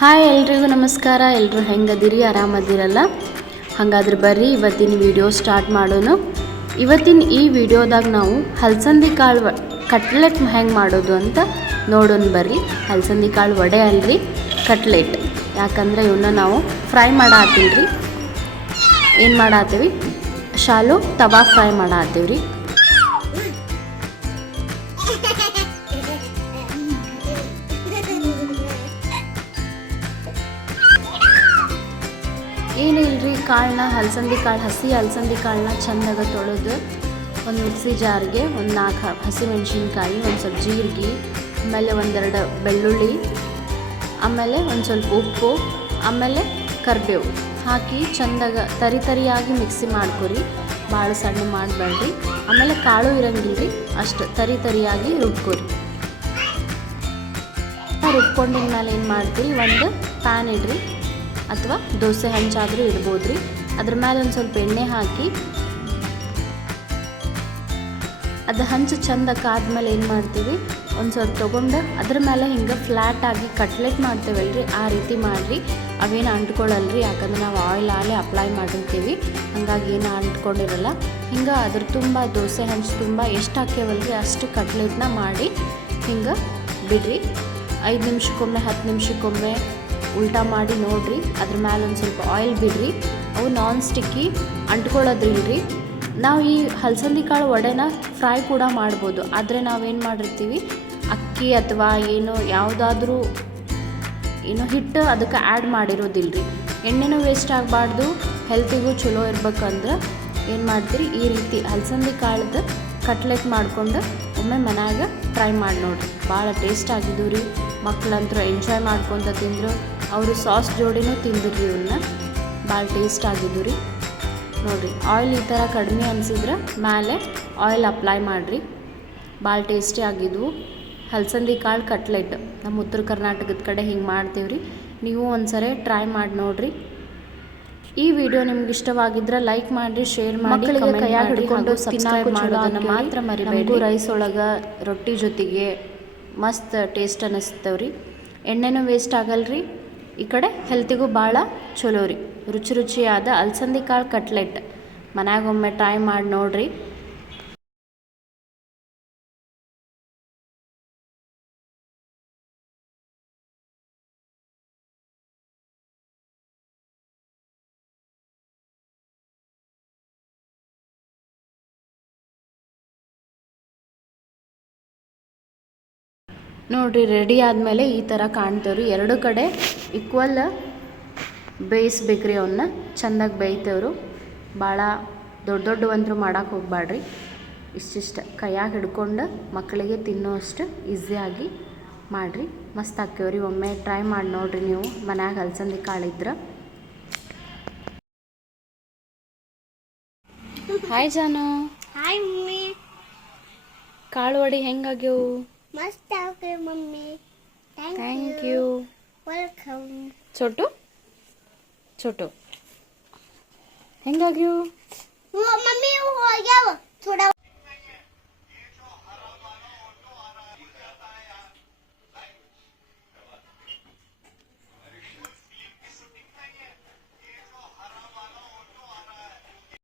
Hi ಎಲ್ರಿಗೂ ನಮಸ್ಕಾರ. ಎಲ್ಲರೂ ಹೆಂಗದಿರಿ? ಆರಾಮದಿರಲ್ಲ? ಹಾಗಾದ್ರೆ ಬರ್ರಿ, ಇವತ್ತಿನ ವಿಡಿಯೋ ಸ್ಟಾರ್ಟ್ ಮಾಡೋಣ. ಇವತ್ತಿನ ಈ ವಿಡಿಯೋದಾಗ ನಾವು ಹಲಸಂದಿ ಕಾಳು ಕಟ್ಲೆಟ್ ಹೆಂಗೆ ಮಾಡೋದು ಅಂತ ನೋಡೋಣ ಬರ್ರಿ. ಹಲಸಂದಿ ಕಾಳು ವಡೆ ಅಲ್ರಿ, ಕಟ್ಲೆಟ್. ಯಾಕಂದ್ರೆ ಇವನ್ನ ನಾವು ಫ್ರೈ ಮಾಡಾತೀವಿ ರೀ ಏನು ಮಾಡಾತೀವಿ? ಶಾಲು, ತವಾ ಫ್ರೈ ಮಾಡಾತೀವಿ ರೀ ಕಾಳನ್ನ, ಹಲಸಂದಿ ಕಾಳು, ಹಸಿ ಹಲಸಂದಿ ಕಾಳನ್ನ ಚೆಂದಾಗ ತೊಳೆದು ಒಂದು ಮಿಕ್ಸಿ ಜಾರ್ಗೆ ಒಂದು ನಾಲ್ಕು ಹಸಿಮೆಣ್ಸಿನ್ಕಾಯಿ, ಒಂದು ಸ್ವಲ್ಪ ಜೀರಿಗೆ, ಆಮೇಲೆ ಒಂದೆರಡು ಬೆಳ್ಳುಳ್ಳಿ, ಆಮೇಲೆ ಒಂದು ಸ್ವಲ್ಪ ಉಪ್ಪು, ಆಮೇಲೆ ಕರಿಬೇವು. ಹಾಕಿ ಚೆಂದಾಗ ತರಿ ತರಿಯಾಗಿ ಮಿಕ್ಸಿ ಮಾಡ್ಕೊರಿ. ಭಾಳ ಸಣ್ಣ ಮಾಡಬೇಡ್ರಿ. ಆಮೇಲೆ ಕಾಳು ಇರಂಗಿಲ್ಲ ಅಷ್ಟು ತರಿ ತರಿಯಾಗಿ ರುಬ್ಕೊರಿ. ರುಬ್ಕೊಂಡಿದ್ಮೇಲೆ ಏನು ಮಾಡ್ತೀರಿ? ಒಂದು ಪ್ಯಾನ್ ಇಡ್ರಿ. ಅಥವಾ ದೋಸೆ ಹಂಚಾದರೂ ಇಡ್ಬೋದು ರೀ ಅದ್ರ ಮೇಲೆ ಒಂದು ಸ್ವಲ್ಪ ಎಣ್ಣೆ ಹಾಕಿ. ಅದು ಹಂಚು ಚಂದ ಕಾದ್ಮೇಲೆ ಏನು ಮಾಡ್ತೀವಿ? ಒಂದು ಸ್ವಲ್ಪ ತೊಗೊಂಡು ಅದ್ರ ಮೇಲೆ ಹಿಂಗೆ ಫ್ಲ್ಯಾಟ್ ಆಗಿ ಕಟ್ಲೆಟ್ ಮಾಡ್ತೇವಲ್ರಿ, ಆ ರೀತಿ ಮಾಡಿರಿ. ಅವೇನು ಅಂಟ್ಕೊಳ್ಳಲ್ರಿ, ಯಾಕಂದ್ರೆ ನಾವು ಆಯಿಲ್ ಆಲೆ ಅಪ್ಲೈ ಮಾಡಿರ್ತೀವಿ. ಹಾಗಾಗಿ ಏನು ಅಂಟ್ಕೊಂಡಿರಲ್ಲ. ಹಿಂಗೆ ಅದ್ರ ತುಂಬ ದೋಸೆ ಹಂಚು ತುಂಬ ಎಷ್ಟು ಹಾಕ್ಯವಲ್ರಿ, ಅಷ್ಟು ಕಟ್ಲೆಟ್ನ ಮಾಡಿ ಹಿಂಗೆ ಬಿಡ್ರಿ. ಐದು ನಿಮಿಷಕ್ಕೊಮ್ಮೆ, ಹತ್ತು ನಿಮಿಷಕ್ಕೊಮ್ಮೆ ಉಲ್ಟಾ ಮಾಡಿ ನೋಡ್ರಿ, ಅದ್ರ ಮೇಲೆ ಒಂದು ಸ್ವಲ್ಪ ಆಯಿಲ್ ಬಿಡ್ರಿ. ಅವು ನಾನ್ ಸ್ಟಿಕ್ಕಿ ಅಂಟ್ಕೊಳ್ಳೋದಿಲ್ರಿ ನಾವು ಈ ಹಲಸಂದಿ ಕಾಳು ವಡೆನ ಫ್ರೈ ಕೂಡ ಮಾಡ್ಬೋದು. ಆದರೆ ನಾವೇನು ಮಾಡಿರ್ತೀವಿ, ಅಕ್ಕಿ ಅಥವಾ ಏನು ಯಾವುದಾದ್ರೂ ಏನು ಹಿಟ್ಟು ಅದಕ್ಕೆ ಆ್ಯಡ್ ಮಾಡಿರೋದಿಲ್ಲರಿ ಎಣ್ಣೆನೂ ವೇಸ್ಟ್ ಆಗಬಾರ್ದು ಹೆಲ್ತಿಗೂ ಚಲೋ ಇರ್ಬೇಕಂದ್ರೆ ಏನು ಮಾಡ್ತೀರಿ, ಈ ರೀತಿ ಹಲಸಂದಿ ಕಾಳದ ಕಟ್ಲೆಟ್ ಮಾಡ್ಕೊಂಡು ಒಮ್ಮೆ ಮನ್ಯಾಗ ಟ್ರೈ ಮಾಡಿ ನೋಡ್ರಿ. ಭಾಳ ಟೇಸ್ಟ್ ಆಗಿದ್ದು ರೀ ಮಕ್ಳಂತೂ ಎಂಜಾಯ್ ಮಾಡ್ಕೊತ ತಿಂದರು. ಅವರು ಸಾಸ್ ಜೋಡಿನೂ ತಿಂದಿದ್ವಿ ಇವನ್ನ ಭಾಳ ಟೇಸ್ಟ್ ಆಗಿದ್ದು ರೀ. ನೋಡಿರಿ ಆಯಿಲ್ ಈ ಥರ ಕಡಿಮೆ ಅನಿಸಿದ್ರೆ ಮೇಲೆ ಆಯಿಲ್ ಅಪ್ಲೈ ಮಾಡಿರಿ. ಭಾಳ ಟೇಸ್ಟಿ ಆಗಿದ್ವು ಹಲಸಂದಿ ಕಾಳು ಕಟ್ಲೆಟ್ ನಮ್ಮ ಉತ್ತರ ಕರ್ನಾಟಕದ ಕಡೆ ಹಿಂಗೆ ಮಾಡ್ತೀವಿ ರೀ. ನೀವು ಒಂದ್ಸರಿ ಟ್ರೈ ಮಾಡಿ ನೋಡಿರಿ. ಈ ವಿಡಿಯೋ ನಿಮ್ಗೆ ಇಷ್ಟವಾಗಿದ್ರೆ ಲೈಕ್ ಮಾಡಿ ಶೇರ್ ಮಾಡಿ ಕೈಯಾಗ ಹಿಡ್ಕೊಂಡು ಸಬ್ಸ್ಕ್ರೈಬ್ ಮಾಡೋದನ್ನು ಮಾತ್ರ ಮರಿಬೇಡಿ ರೈಸ್ ಒಳಗೆ ರೊಟ್ಟಿ ಜೊತೆಗೆ ಮಸ್ತ್ ಟೇಸ್ಟ್ ಅನ್ನಿಸ್ತವ್ರಿ ಎಣ್ಣೆನೂ ವೇಸ್ಟ್ ಆಗಲ್ರಿ. ಈ ಕಡೆ ಹೆಲ್ತಿಗೂ ಭಾಳ ಚಲೋ ರೀ. ರುಚಿ ರುಚಿಯಾದ ಅಲಸಂದಿ ಕಾಳು ಕಟ್ಲೆಟ್. ಮನ್ಯಾಗ ಒಮ್ಮೆ ಟ್ರೈ ಮಾಡಿ ನೋಡ್ರಿ. ನೋಡ್ರಿ ರೆಡಿ ಆದಮೇಲೆ ಈ ಥರ ಕಾಣ್ತೇವ್ರಿ. ಎರಡು ಕಡೆ ಈಕ್ವಲ್ ಬೇಯಿಸ್ಬೇಕ್ರಿ ಅವನ್ನ ಚಂದಾಗಿ ಬೇಯ್ತೇವ್ರು. ಭಾಳ ದೊಡ್ಡ ದೊಡ್ಡವಂತರು ಮಾಡೋಕೆ ಹೋಗ್ಬಾಡ್ರಿ ಇಷ್ಟಿಷ್ಟ ಕೈಯಾಗ ಹಿಡ್ಕೊಂಡು ಮಕ್ಕಳಿಗೆ ತಿನ್ನೋ ಅಷ್ಟು ಈಸಿಯಾಗಿ ಮಾಡಿರಿ. ಮಸ್ತ್ ಹಾಕ್ತೇವ್ರಿ ಒಮ್ಮೆ ಟ್ರೈ ಮಾಡಿ ನೋಡ್ರಿ ನೀವು. ಮನ್ಯಾಗ ಹಲಸಂದಿ ಕಾಳಿದ್ರೆ ಹಾಯ್ ಜಾನು ಹಾಯ್ ಮಮ್ಮಿ. ಕಾಳು ವಡಿ ಹೆಂಗಾಗ್ಯವು મસ્ત આવશે મમ્મી. થેન્ક યુ વેલકમ છોટો? છોટો. Thank you